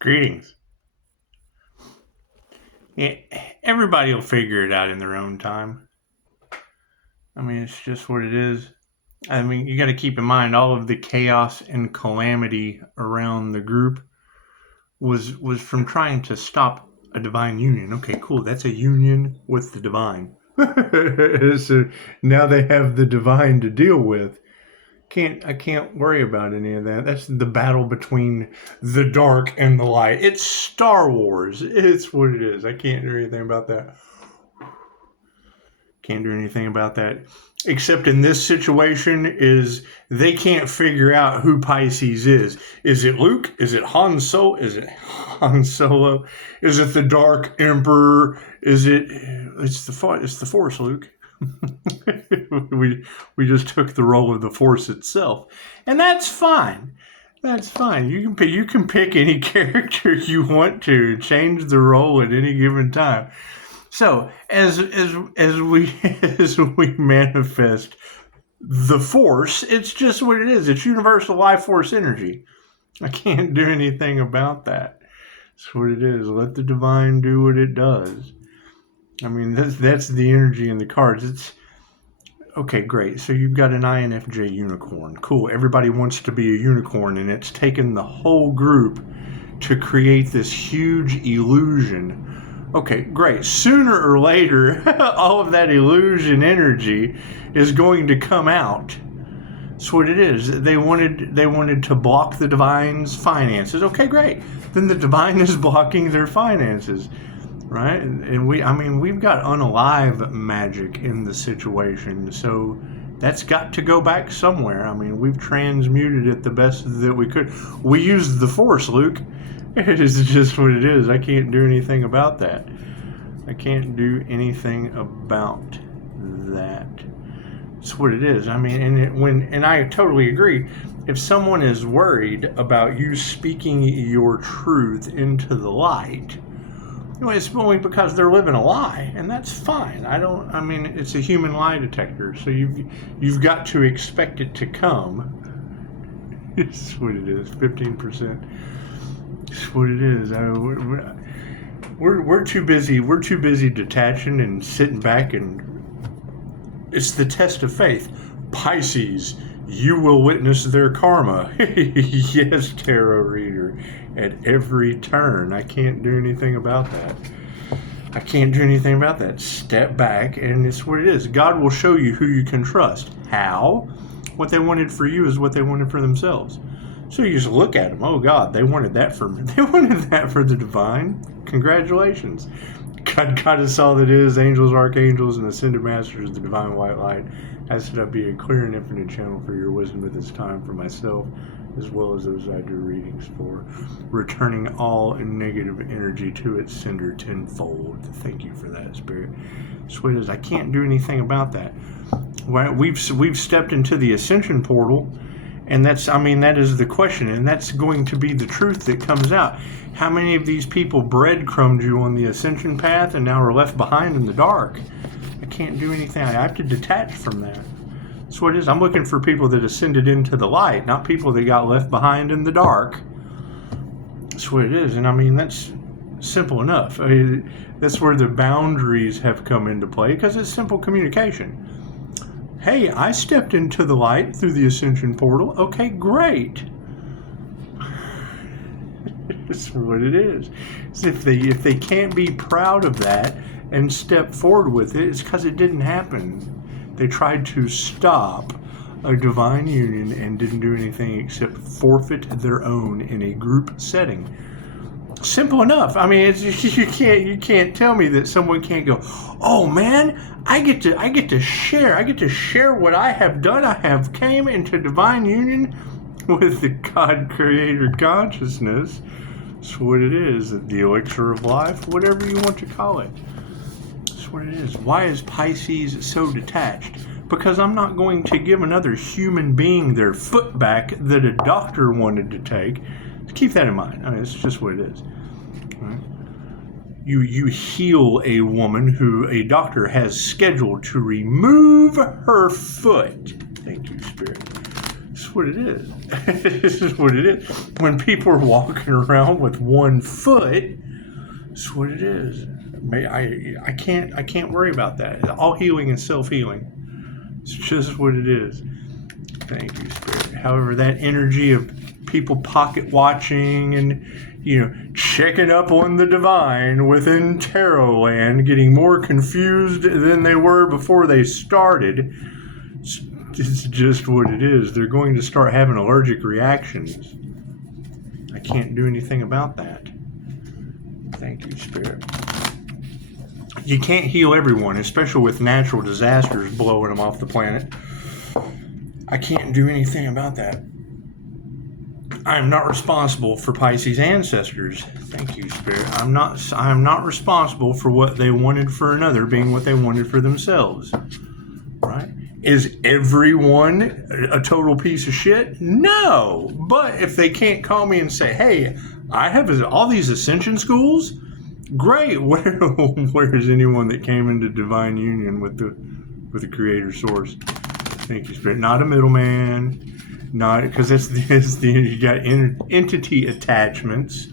Greetings. Yeah, everybody will figure it out in their own time. I mean, it's just what it is. I mean, you got to keep in mind all of the chaos and calamity around the group was from trying to stop a divine union. Okay, cool. That's a union with the divine. So now they have the divine to deal with. I can't worry about any of that. That's the battle between the dark and the light. It's Star Wars. It's what it is. I can't do anything about that. Can't do anything about that. Except in this situation is they can't figure out who Pisces is. Is it Luke? Is it Han Solo? Is it Han Solo? Is it the Dark Emperor? It's the Force, Luke. we just took the role of the Force itself, and that's fine. That's fine. You can pick any character you want to, change the role at any given time. So as we manifest the Force, it's just what it is. It's universal life force energy. I can't do anything about that. That's what it is. Let the divine do what it does. I mean, that's the energy in the cards. It's okay, great. So you've got an INFJ unicorn. Cool. Everybody wants to be a unicorn, and it's taken the whole group to create this huge illusion. Okay, great. Sooner or later, all of that illusion energy is going to come out. That's what it is. They wanted to block the divine's finances. Okay, great. Then the divine is blocking their finances. Right? And we've got unalive magic in the situation, so that's got to go back somewhere. I mean, we've transmuted it the best that we could. We used the Force, Luke. It is just what it is. I can't do anything about that. I can't do anything about that. It's what it is. I mean, and I totally agree. If someone is worried about you speaking your truth into the light, it's only because they're living a lie, and that's fine. It's a human lie detector, so you've got to expect it to come. It's what it is. 15%. It's what it is. We're too busy. We're too busy detaching and sitting back, and it's the test of faith. Pisces, you will witness their karma. Yes, tarot reader. At every turn. I can't do anything about that. I can't do anything about that. Step back, and it's what it is. God will show you who you can trust. How? What they wanted for you is what they wanted for themselves. So you just look at them. Oh, God, they wanted that for me. They wanted that for the divine. Congratulations. God is all that is. Angels, archangels, and ascended masters, the divine white light. Ask that I be a clear and infinite channel for your wisdom at this time for myself, as well as those I do readings for, returning all negative energy to its sender tenfold. Thank you for that, Spirit. Sweet as I can't do anything about that. We've stepped into the ascension portal, and that is the question, and that's going to be the truth that comes out. How many of these people breadcrumbed you on the ascension path and now are left behind in the dark? I can't do anything. I have to detach from that. That's what it is. I'm looking for people that ascended into the light, not people that got left behind in the dark. That's what it is. And that's simple enough. That's where the boundaries have come into play, because it's simple communication. Hey, I stepped into the light through the ascension portal. Okay, great. That's what it is. So if they can't be proud of that and step forward with it, it's because it didn't happen. They tried to stop a divine union and didn't do anything except forfeit their own in a group setting. Simple enough. You can't tell me that someone can't go, oh man, I get to share what I have done. I have came into divine union with the God Creator consciousness. That's what it is. The elixir of life, whatever you want to call it. What it is. Why is Pisces so detached? Because I'm not going to give another human being their foot back that a doctor wanted to take. Keep that in mind. It's just what it is. Right? You heal a woman who a doctor has scheduled to remove her foot. Thank you, Spirit. This is what it is. This is what it is. When people are walking around with 1 foot, that's what it is. I can't worry about that. All healing is self-healing. It's just what it is. Thank you, Spirit. However, that energy of people pocket watching and, checking up on the divine within tarot land, getting more confused than they were before they started, it's just what it is. They're going to start having allergic reactions. I can't do anything about that. Thank you, Spirit. You can't heal everyone, especially with natural disasters blowing them off the planet. I can't do anything about that. I am not responsible for Pisces ancestors. Thank you, Spirit. I am not responsible for what they wanted for another being what they wanted for themselves. Right? Is everyone a total piece of shit? No. But if they can't call me and say, hey, I have all these ascension schools, great. Where is anyone that came into divine union with the Creator Source? Thank you, Spirit. Not a middleman. Not because you got entity attachments,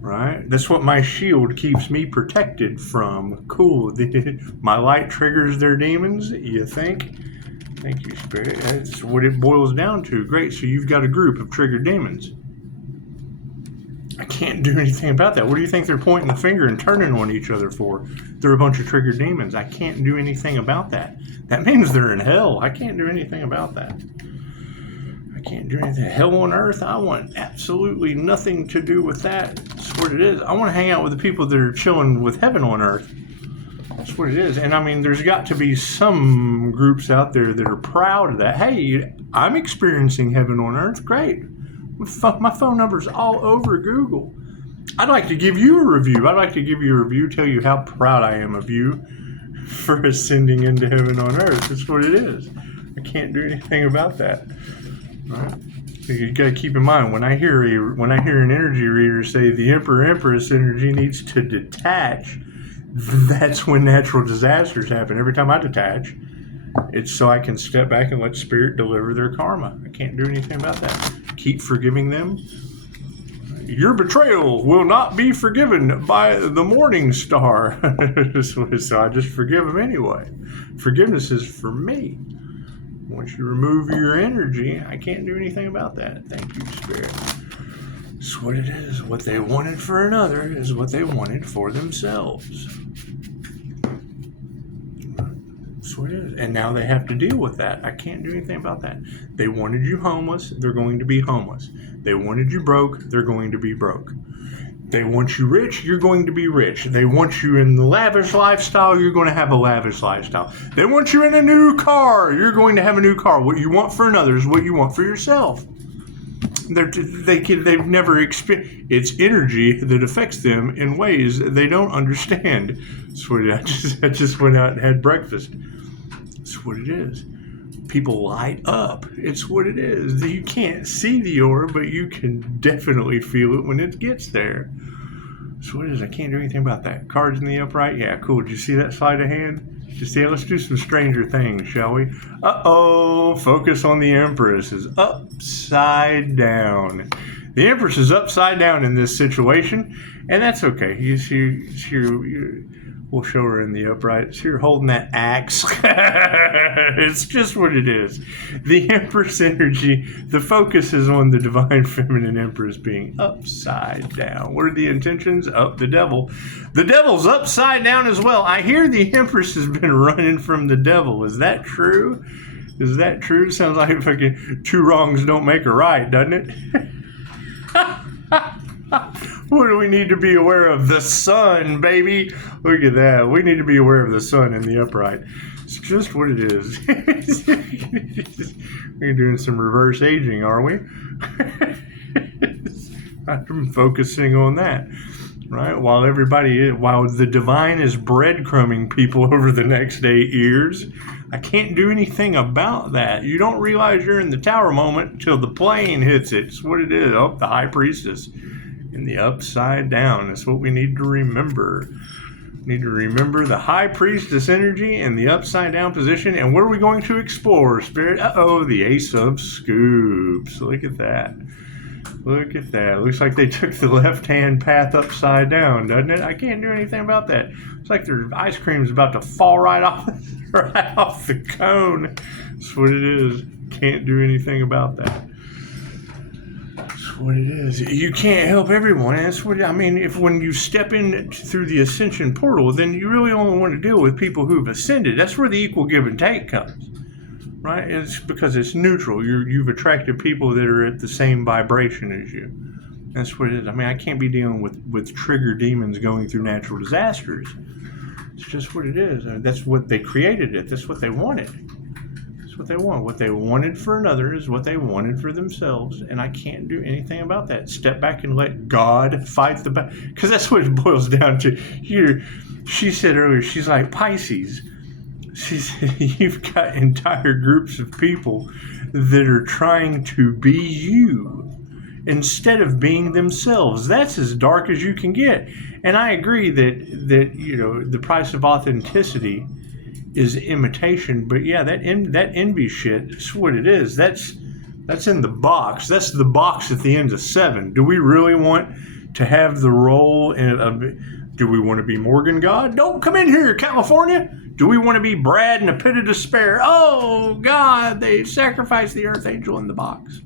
right? That's what my shield keeps me protected from. Cool. My light triggers their demons. You think? Thank you, Spirit. That's what it boils down to. Great. So you've got a group of triggered demons. I can't do anything about that. What do you think they're pointing the finger and turning on each other for? They're a bunch of triggered demons. I can't do anything about that. That means they're in hell. I can't do anything about that. I can't do anything. Hell on earth, I want absolutely nothing to do with that. That's what it is. I want to hang out with the people that are chilling with heaven on earth. That's what it is. And I mean, there's got to be some groups out there that are proud of that. Hey, I'm experiencing heaven on earth. Great. My phone number's all over Google. I'd like to give you a review. I'd like to give you a review, tell you how proud I am of you for ascending into heaven on earth. That's what it is. I can't do anything about that. Right? You got to keep in mind, when I hear an energy reader say the Emperor Empress energy needs to detach, that's when natural disasters happen. Every time I detach, it's so I can step back and let Spirit deliver their karma. I can't do anything about that. Keep forgiving them. Your betrayal will not be forgiven by the morning star. So I just forgive them anyway. Forgiveness is for me. Once you remove your energy, I can't do anything about that. Thank you, Spirit. It's what it is. What they wanted for another is what they wanted for themselves. That's what it is. And now they have to deal with that. I can't do anything about that. They wanted you homeless, they're going to be homeless. They wanted you broke, they're going to be broke. They want you rich, you're going to be rich. They want you in the lavish lifestyle, you're going to have a lavish lifestyle. They want you in a new car, you're going to have a new car. What you want for another is what you want for yourself. They've never experienced. It's energy that affects them in ways they don't understand. So I just went out and had breakfast. It's what it is. People light up. It's what it is. You can't see the aura, but you can definitely feel it when it gets there. So what it is. I can't do anything about that. Cards in the upright. Yeah, cool. Did you see that sleight of hand? Did you see it? Let's do some stranger things, shall we? Uh-oh. Focus on the Empress is upside down. The Empress is upside down in this situation, and that's okay. We'll show her in the upright. So you're holding that axe. It's just what it is. The Empress energy, the focus is on the divine feminine Empress being upside down. What are the intentions? The devil. The devil's upside down as well. I hear the Empress has been running from the devil. Is that true? Is that true? Sounds like fucking two wrongs don't make a right, doesn't it? What do we need to be aware of? The sun, baby. Look at that. We need to be aware of the sun in the upright. It's just what it is. We're doing some reverse aging, are we? I'm focusing on that. Right? While the divine is breadcrumbing people over the next 8 years, I can't do anything about that. You don't realize you're in the tower moment until the plane hits it. It's what it is. Oh, the high priestess in the upside down. That's what we need to remember. Need to remember the High Priestess energy and the upside down position. And what are we going to explore, Spirit? Uh-oh, the Ace of Scoops. Look at that. Look at that. Looks like they took the left-hand path upside down, doesn't it? I can't do anything about that. It's like their ice cream is about to fall right off the cone. That's what it is. Can't do anything about that. That's what it is. You can't help everyone. That's what I mean. If when you step in through the ascension portal, then you really only want to deal with people who've ascended. That's where the equal give and take comes. Right? It's because it's neutral. You've attracted people that are at the same vibration as you. That's what it is. I mean, I can't be dealing with trigger demons going through natural disasters. It's just what it is. I mean, that's what they created it. That's what they wanted. That's what they want. What they wanted for another is what they wanted for themselves, and I can't do anything about that. Step back and let God fight the battle. Because that's what it boils down to. Here, she said earlier, she's like Pisces. She said, you've got entire groups of people that are trying to be you instead of being themselves. That's as dark as you can get. And I agree that you know, the price of authenticity is imitation. But yeah, that envy shit is what it is. That's in the box. That's the box at the end of 7. Do we really want to have the role do we want to be Morgan God? Don't come in here, California. Do we want to be Brad in a pit of despair? Oh, God, they sacrificed the Archangel in the box.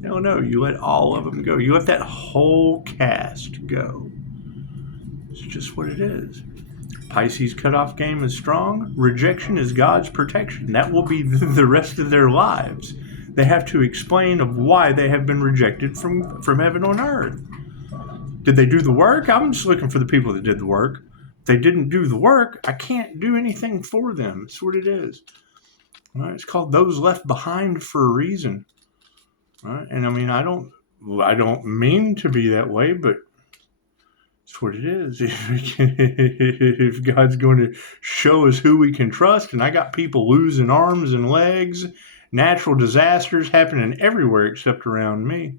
No, you let all of them go. You let that whole cast go. It's just what it is. Pisces cutoff game is strong. Rejection is God's protection. That will be the rest of their lives. They have to explain of why they have been rejected from heaven on earth. Did they do the work? I'm just looking for the people that did the work. If they didn't do the work, I can't do anything for them. That's what it is. All right, it's called Those Left Behind for a reason. All right, and I mean, I don't mean to be that way, but it's what it is. If God's going to show us who we can trust, and I got people losing arms and legs, natural disasters happening everywhere except around me.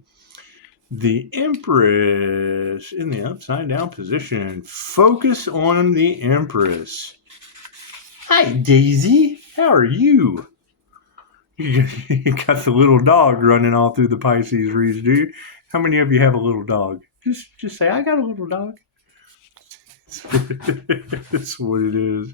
The Empress in the upside down position. Focus on the Empress. Hi, Daisy. How are you? You got the little dog running all through the Pisces reads, do you? How many of you have a little dog? Just say, I got a little dog. That's what it is.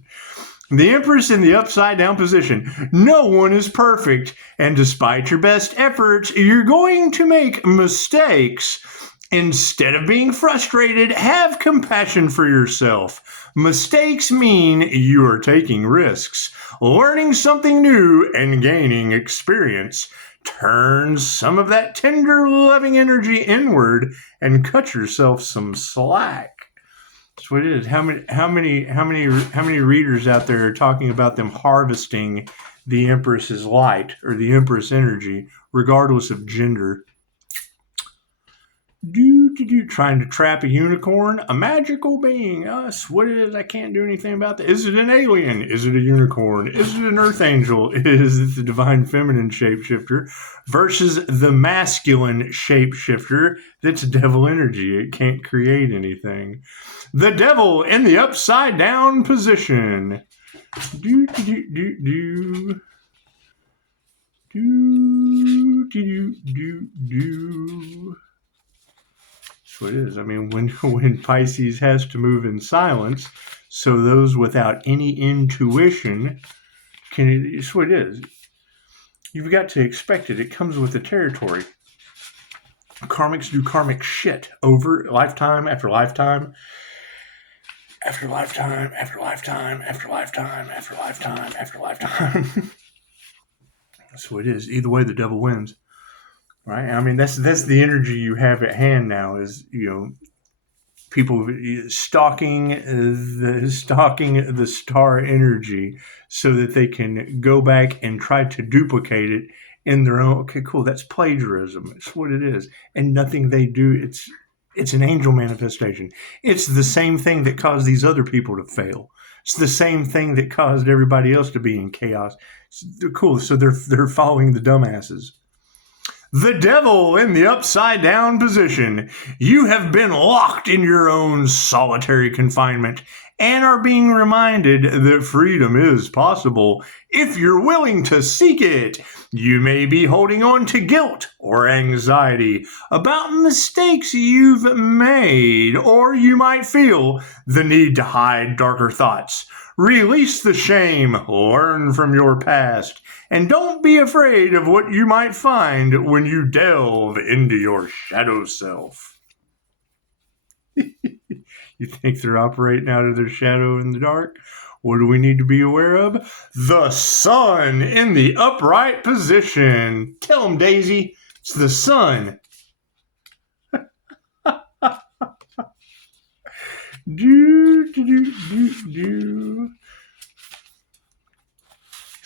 The Empress in the upside down position. No one is perfect, and despite your best efforts, you're going to make mistakes. Instead of being frustrated, have compassion for yourself. Mistakes mean you are taking risks, learning something new, and gaining experience. Turn some of that tender, loving energy inward and cut yourself some slack. That's what it is. How many readers out there are talking about them harvesting the Empress's light or the Empress energy, regardless of gender? Trying to trap a unicorn, a magical being. Us, what it is, I can't do anything about that. Is it an alien? Is it a unicorn? Is it an earth angel? Is it the divine feminine shapeshifter versus the masculine shapeshifter that's devil energy? It can't create anything. The devil in the upside down position. That's what it is. I mean, when Pisces has to move in silence, so those without any intuition can. It's what it is. You've got to expect it. It comes with the territory. Karmics do karmic shit over lifetime after lifetime. After lifetime, after lifetime, after lifetime, after lifetime, after lifetime. That's what it is. Either way, the devil wins. Right? I mean, that's the energy you have at hand now is, you know, people stalking the star energy so that they can go back and try to duplicate it in their own. Okay, cool. That's plagiarism. It's what it is. And nothing they do, it's an angel manifestation. It's the same thing that caused these other people to fail. It's the same thing that caused everybody else to be in chaos. It's cool. So they're following the dumbasses. The devil in the upside down position. You have been locked in your own solitary confinement and are being reminded that freedom is possible if you're willing to seek it. You may be holding on to guilt or anxiety about mistakes you've made, or you might feel the need to hide darker thoughts. Release the shame, learn from your past, and don't be afraid of what you might find when you delve into your shadow self. You think they're operating out of their shadow in the dark? What do we need to be aware of? The sun in the upright position. Tell them, Daisy, it's the sun.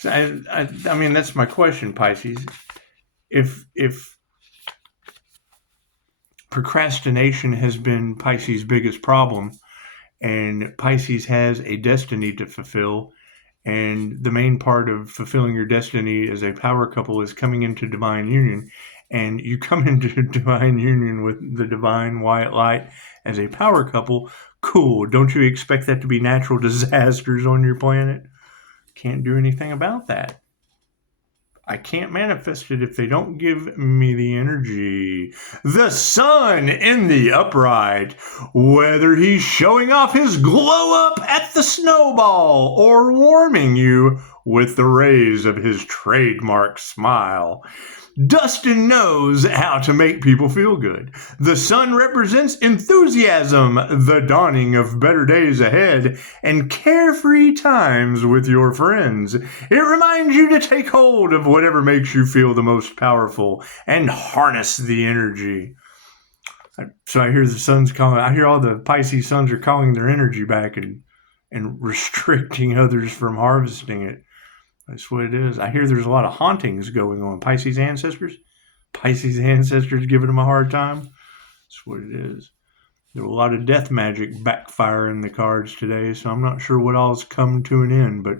I mean, that's my question, Pisces. If procrastination has been Pisces' biggest problem, and Pisces has a destiny to fulfill, and the main part of fulfilling your destiny as a power couple is coming into divine union, and you come into divine union with the divine white light as a power couple, cool. Don't you expect that to be natural disasters on your planet? Can't do anything about that. I can't manifest it if they don't give me the energy. The sun in the upright. Whether he's showing off his glow up at the snowball or warming you with the rays of his trademark smile. Dustin knows how to make people feel good. The sun represents enthusiasm, the dawning of better days ahead, and carefree times with your friends. It reminds you to take hold of whatever makes you feel the most powerful and harness the energy. So I hear the sun's calling. I hear all the Pisces suns are calling their energy back and restricting others from harvesting it. That's what it is. I hear there's a lot of hauntings going on. Pisces ancestors giving them a hard time. That's what it is. There were a lot of death magic backfiring the cards today, so I'm not sure what all's come to an end, but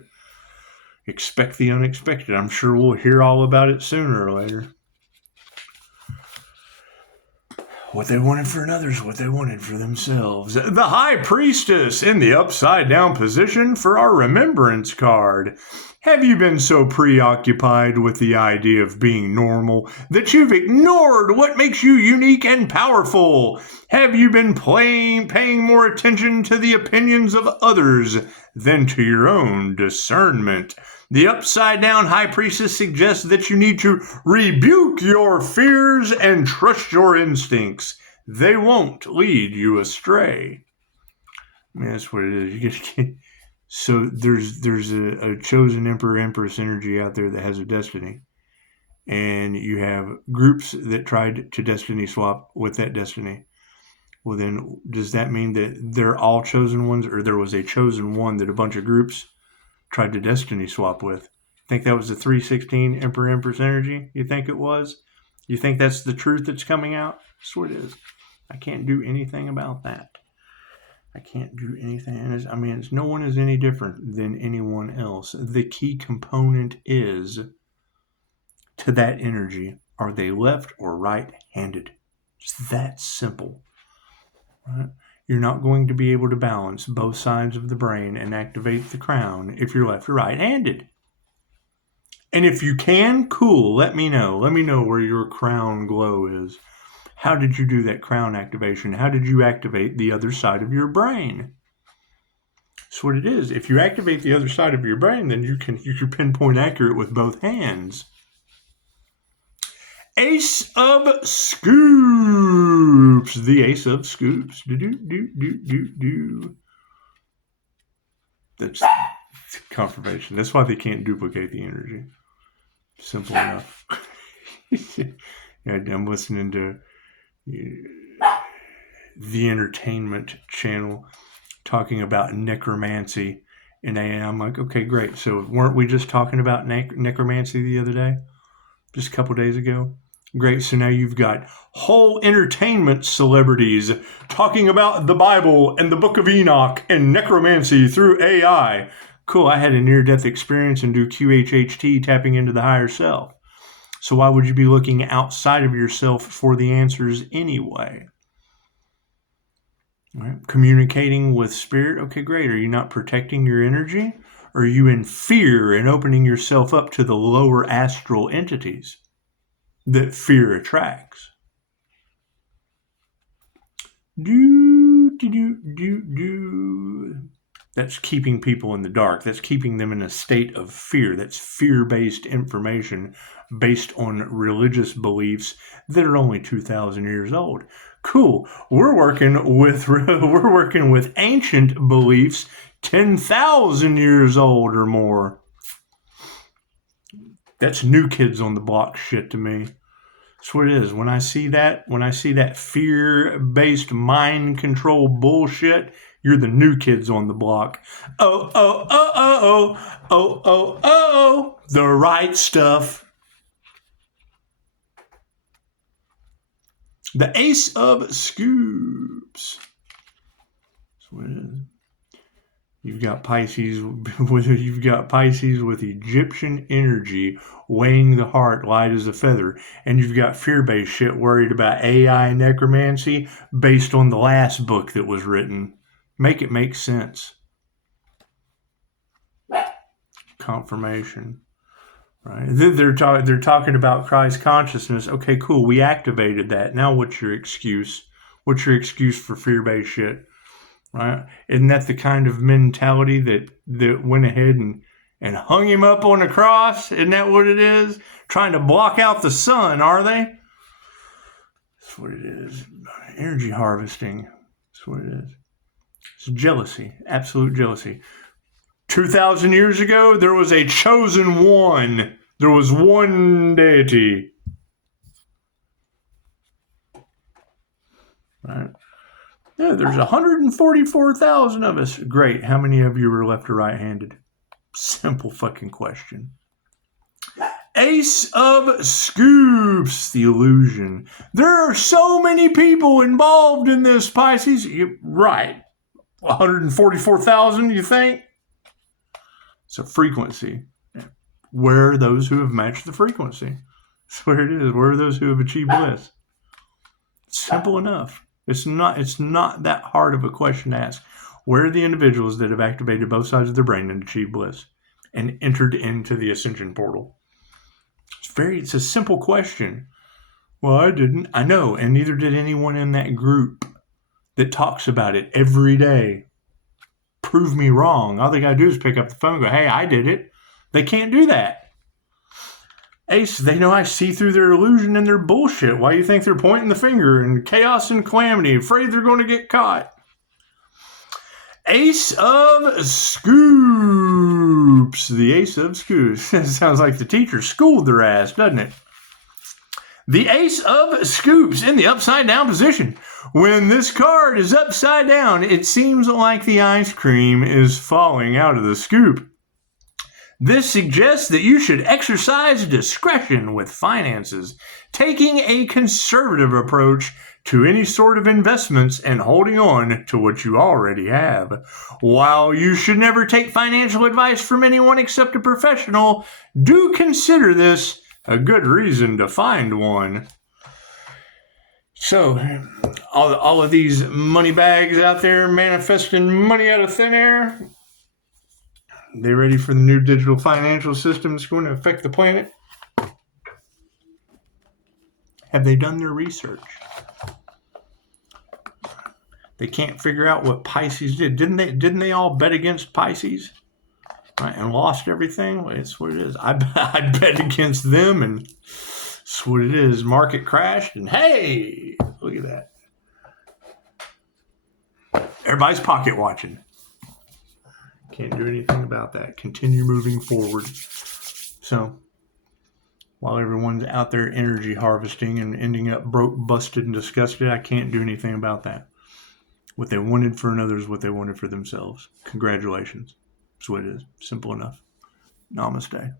expect the unexpected. I'm sure we'll hear all about it sooner or later. What they wanted for others, what they wanted for themselves. The High Priestess in the upside down position for our remembrance card. Have you been so preoccupied with the idea of being normal that you've ignored what makes you unique and powerful? Have you been paying more attention to the opinions of others than to your own discernment? The upside down High Priestess suggests that you need to rebuke your fears and trust your instincts. They won't lead you astray. I mean, that's what it is. You get so there's a chosen Emperor Empress energy out there that has a destiny, and you have groups that tried to destiny swap with that destiny. Well, then does that mean that they're all chosen ones, or there was a chosen one that a bunch of groups tried to destiny swap with? Think that was the 316 Emperor Empress energy? You think it was? You think that's the truth that's coming out? That's what it is. I can't do anything about that. I can't do anything. I mean, no one is any different than anyone else. The key component is to that energy, are they left or right-handed? It's that simple. Right? You're not going to be able to balance both sides of the brain and activate the crown if you're left or right-handed. And if you can, cool, let me know. Let me know where your crown glow is. How did you do that crown activation? How did you activate the other side of your brain? That's what it is. If you activate the other side of your brain, then you can pinpoint accurate with both hands. Ace of Scoops. The Ace of Scoops. That's confirmation. That's why they can't duplicate the energy. Simple enough. Yeah, I'm listening to the entertainment channel talking about necromancy, and I'm like, okay, great. So weren't we just talking about necromancy the other day? Just a couple days ago? Great. So now you've got whole entertainment celebrities talking about the Bible and the Book of Enoch and necromancy through AI. Cool. I had a near-death experience and do QHHT, tapping into the higher self. So why would you be looking outside of yourself for the answers anyway? All right. Communicating with spirit. Okay, great. Are you not protecting your energy? Or are you in fear and opening yourself up to the lower astral entities that fear attracts? That's keeping people in the dark. That's keeping them in a state of fear. That's fear-based information based on religious beliefs that are only 2,000 years old. Cool. We're working with ancient beliefs 10,000 years old or more. That's new kids on the block shit to me. That's what it is. When I see that fear-based mind control bullshit, you're the new kids on the block. Oh, the right stuff. The Ace of Scoops. That's what it is. You've got Pisces with Egyptian energy weighing the heart light as a feather, and you've got fear-based shit worried about AI necromancy based on the last book that was written. Make it make sense. Confirmation. Right? They're talking about Christ consciousness. Okay, cool. We activated that. Now what's your excuse? What's your excuse for fear-based shit? Right? Isn't that the kind of mentality that went ahead and hung him up on the cross? Isn't that what it is? Trying to block out the sun, are they? That's what it is. Energy harvesting. That's what it is. It's jealousy. Absolute jealousy. 2,000 years ago, there was a chosen one. There was one deity. Right? Yeah, there's 144,000 of us. Great. How many of you are left or right-handed? Simple fucking question. Ace of Scoops, the illusion. There are so many people involved in this, Pisces. Right. 144,000, you think? It's a frequency. Where are those who have matched the frequency? That's where it is. Where are those who have achieved bliss? Simple enough. It's not that hard of a question to ask. Where are the individuals that have activated both sides of their brain and achieved bliss and entered into the ascension portal? It's a simple question. Well, I didn't. I know, and neither did anyone in that group that talks about it every day. Prove me wrong. All they got to do is pick up the phone and go, hey, I did it. They can't do that. Ace, they know I see through their illusion and their bullshit. Why do you think they're pointing the finger and chaos and calamity, afraid they're going to get caught? Ace of Scoops. The Ace of Scoops. Sounds like the teacher schooled their ass, doesn't it? The Ace of Scoops in the upside down position. When this card is upside down, it seems like the ice cream is falling out of the scoop. This suggests that you should exercise discretion with finances, taking a conservative approach to any sort of investments and holding on to what you already have. While you should never take financial advice from anyone except a professional, do consider this a good reason to find one. So, all of these money bags out there manifesting money out of thin air, they ready for the new digital financial system that's going to affect the planet? Have they done their research? They can't figure out what Pisces did. Didn't they all bet against Pisces? Right, and lost everything? Well, it's what it is. I bet against them, and it's what it is. Market crashed, and hey, look at that. Everybody's pocket watching. Can't do anything about that. Continue moving forward. So, while everyone's out there energy harvesting and ending up broke, busted, and disgusted, I can't do anything about that. What they wanted for another is what they wanted for themselves. Congratulations. That's what it is. Simple enough. Namaste.